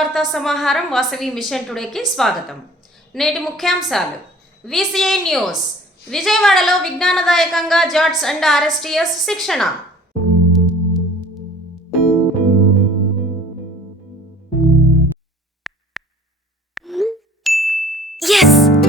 వార్తా సమాహారం వాసవి మిషన్ టుడేకి స్వాగతం. నేటి ముఖ్యాంశాలు. VCI news. విజయవాడలో విజ్ఞానదాయకంగా జాట్స్ అండ్ ఆర్ఎస్టీఎస్ శిక్షణ.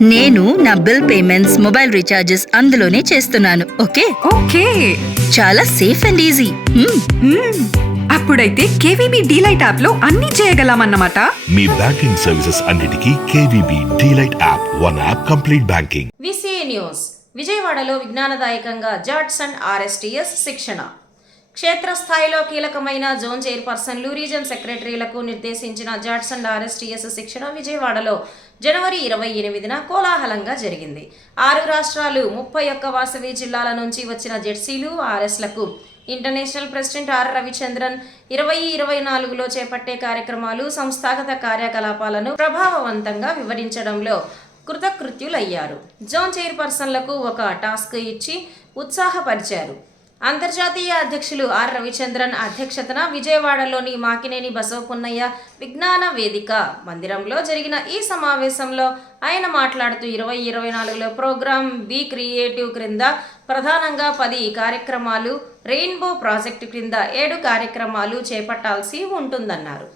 నేను నా బిల్ పేమెంట్స్ మొబైల్ రీఛార్జెస్ అందులోనే చేస్తున్నాను. ఓకే? ఓకే. చాలా సేఫ్ అండ్ ఈజీ. అప్పుడైతే కేవీబీ డీలైట్ యాప్లో అన్ని చేయగలమన్నమాట. మీ బ్యాంకింగ్ సర్వీసెస్ అన్నిటికీ KVB delight app one app complete banking. VCA news విజయవాడలో విజ్ఞానదాయకంగా జాట్స్ అండ్ ఆర్ఎస్టీఎస్ శిక్షణ. క్షేత్రస్థాయిలో కీలకమైన జోన్ చైర్పర్సన్లు రీజన్ సెక్రటరీలకు నిర్దేశించిన జాట్స్ అండ్ ఆర్ఎస్టీఎస్ శిక్షణ విజయవాడలో జనవరి ఇరవై ఎనిమిదిన కోలాహలంగా జరిగింది. ఆరు రాష్ట్రాలు ముప్పై ఒక్క వాసవి జిల్లాల నుంచి వచ్చిన జెర్సీలు ఆర్ఎస్లకు ఇంటర్నేషనల్ ప్రెసిడెంట్ ఆర్ రవిచంద్రన్ ఇరవై ఇరవై నాలుగులో చేపట్టే కార్యక్రమాలు సంస్థాగత కార్యకలాపాలను ప్రభావవంతంగా వివరించడంలో కృతకృత్యులయ్యారు. జోన్ చైర్పర్సన్లకు ఒక టాస్క్ ఇచ్చి ఉత్సాహపరిచారు. అంతర్జాతీయ అధ్యక్షులు ఆర్ రవిచంద్రన్ అధ్యక్షతన విజయవాడలోని మాకినేని బసవపున్నయ్య విజ్ఞాన వేదిక మందిరంలో జరిగిన ఈ సమావేశంలో ఆయన మాట్లాడుతూ ఇరవై ఇరవై నాలుగులో ప్రోగ్రామ్ బి క్రియేటివ్ క్రింద ప్రధానంగా పది కార్యక్రమాలు రెయిన్బో ప్రాజెక్టు క్రింద ఏడు కార్యక్రమాలు చేపట్టాల్సి ఉంటుందన్నారు.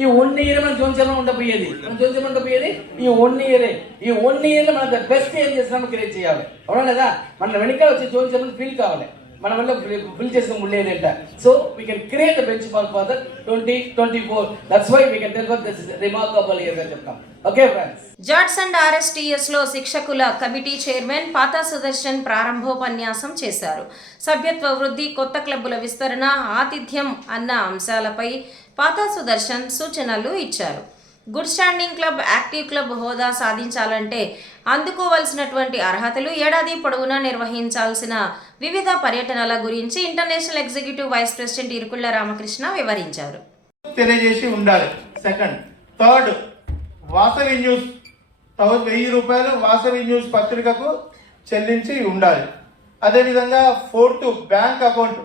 ఈ వన్ ఇయర్ మన జోన్ చర్మం ఉండబోయేది మన జోన్ చర్మం ఉండబోయేది ఈ వన్ ఇయరే ఈ వన్ ఇయర్లో మనకు బెస్ట్ ఏం చేస్తున్నామో క్రియేట్ చేయాలి. అవునా లేదా? మన వెనకాల వచ్చి జోన్ చర్మం ఫీల్ కావాలి. మన వల్ల ఫిల్ చేసిన ఉండేదంట so we can create benchmark for the twenty twenty four that's why we can deliver this remarkable year అని చెప్తాం. ఓకే ఫ్రెండ్స్ జాట్స్ అండ్ ఆర్ఎస్టీఎస్లో శిక్షకుల కమిటీ చైర్మన్ పాతా సుదర్శన్ ప్రారంభోపన్యాసం చేశారు. సభ్యత్వ వృద్ధి కొత్త క్లబ్బుల విస్తరణ ఆతిథ్యం అన్న అంశాలపై పాతా సుదర్శన్ సూచనలు ఇచ్చారు. Good standing club active club హోదా సాధించాలంటే అందుకోవలసినటువంటి అర్హతలు ఏడాది పొడవునా నిర్వహించాల్సిన వివిధ పర్యటనల గురించి international executive vice president Irukulla Ramakrishna వివరించారు. తెలియజేసి ఉండాలి. Second third Vasavi news. వెయ్యి రూపాయలు వాసవి న్యూస్ పత్రికకు చెల్లించి ఉండాలి. అదేవిధంగా ఫోర్త్ బ్యాంక్ అకౌంట్.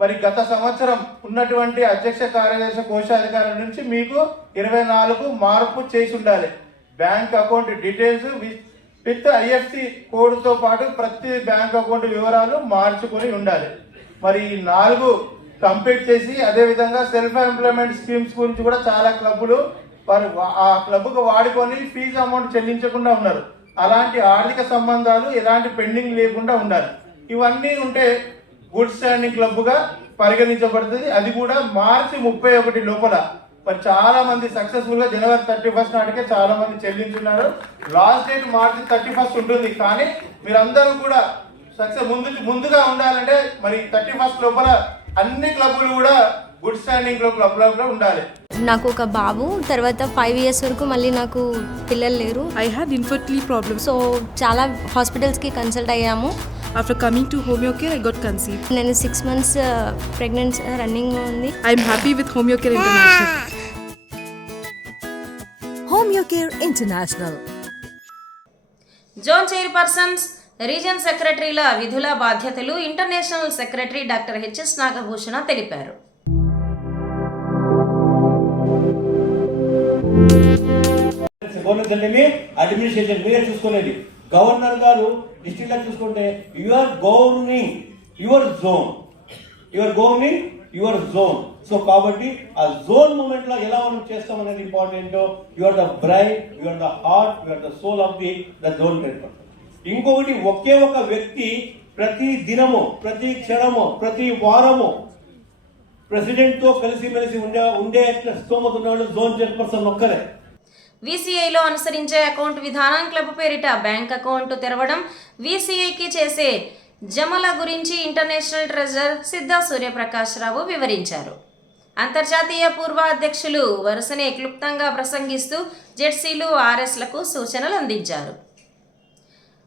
మరి గత సంవత్సరం ఉన్నటువంటి అధ్యక్ష కార్యదర్శి కోశాధికారి నుంచి మీకు ఇరవై నాలుగు మార్పు చేసి ఉండాలి. Bank account details with IFC కోడ్తో పాటు ప్రతి బ్యాంక్ అకౌంట్ వివరాలు మార్చుకొని ఉండాలి. మరి ఈ నాలుగు కంప్లీట్ చేసి అదే విధంగా సెల్ఫ్ ఎంప్లాయ్మెంట్ స్కీమ్స్ గురించి కూడా చాలా క్లబ్బులు వారు ఆ క్లబ్కు వాడుకొని ఫీజు అమౌంట్ చెల్లించకుండా ఉన్నారు. అలాంటి ఆర్థిక సంబంధాలు ఎలాంటి పెండింగ్ లేకుండా ఉండాలి. ఇవన్నీ ఉంటే గుడ్ స్టాండింగ్ క్లబ్గా పరిగణించబడుతుంది. అది కూడా మార్చి ముప్పై ఒకటి లోపల. మరి చాలా మంది సక్సెస్ఫుల్గా జనవరి థర్టీ ఫస్ట్ నాటికే చాలా మంది చెల్లించున్నారు. Last date March thirty first ఉంటుంది. కానీ మీరందరూ కూడా సక్సెస్ ముందు ముందుగా ఉండాలంటే మరి థర్టీ ఫస్ట్ లోపల అన్ని క్లబ్బులు కూడా గుడ్ స్టాండింగ్లో క్లబ్లో ఉండాలి. నాకు ఒక బాబు తర్వాత ఫైవ్ ఇయర్స్ వరకు మళ్ళీ నాకు పిల్లలు లేరు. I had infertility problems. So చాలా హాస్పిటల్స్కి కన్సల్ట్ అయ్యాము. After coming to Homeocare, I got conceived. నేను సిక్స్ మంత్స్ ప్రెగ్నెన్సీ రన్నింగ్ ఉంది I'm happy with Homeocare International. Homeocare International. Zone chairpersons region సెక్రటరీల విధుల బాధ్యతలు international secretary doctor HS Nagabhushana తెలిపారు administration మీరే చూసుకునేది గవర్నర్ గారు డిస్ట్రిక్ట్ లా చూసుకుంటే your governing your zone your governing your zone. So కాబట్టి ఆ జోన్ మూమెంట్లో ఎలా మనం చేస్తాం అనేది important your the bright your the heart your the soul of the the zone network ఇంకొకటి ఒకే ఒక వ్యక్తి ప్రతి దినము ప్రతి క్షణము ప్రతి వారము ప్రెసిడెంట్తో కలిసి మెలిసి ఉండే ఉండే స్తోమత ఉన్నవాళ్ళు జోన్ చైర్పర్సన్ ఒక్కరే. వీసీఐలో అనుసరించే అకౌంట్ విధానం క్లబ్ పేరిట బ్యాంక్ అకౌంట్ తెరవడం వీసీఐకి చేసే జమల గురించి ఇంటర్నేషనల్ ట్రెజర్ సిద్ధ సూర్యప్రకాష్ రావు వివరించారు. అంతర్జాతీయ పూర్వ అధ్యక్షులు వరుసనే క్లుప్తంగా ప్రసంగిస్తూ జెడ్సీలు ఆర్ఎస్లకు సూచనలు అందించారు.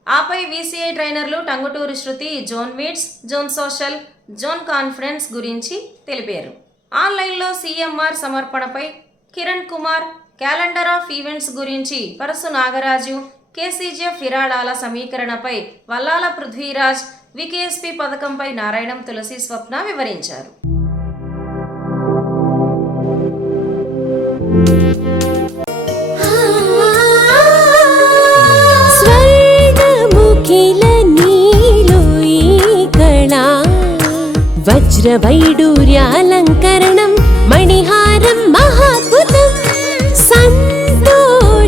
ఆపై VCI ట్రైనర్లు Tanguturi Shruti zone meets zone social zone conference గురించి తెలిపారు. ఆన్లైన్లో CMR సమర్పణపై Kiran Kumar calendar of events గురించి పరసు నాగరాజు కేసీజీఎఫ్ విరాళాల సమీకరణపై వల్లాల పృథ్వీరాజ్ వికేఎస్పి పథకంపై నారాయణం తులసి స్వప్న వివరించారు. స్వర్ణముఖిల నీలో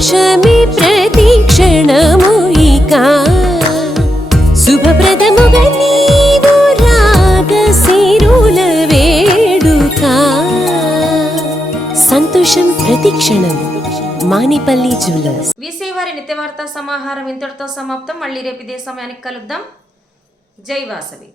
సంతోషమి ప్రతిక్షణము ఇక. శుభప్రదముగా నీవు రాగ వేడుక. సంతోషం ప్రతిక్షణం మానిపల్లి జ్యువెలర్స్. విసేవారి నిత్యవార్త సమాహారం ఇంతటితో సమాప్తం. మళ్ళీ రేపు ఇదే సమయానికి కలుద్దాం. జై వాసవి.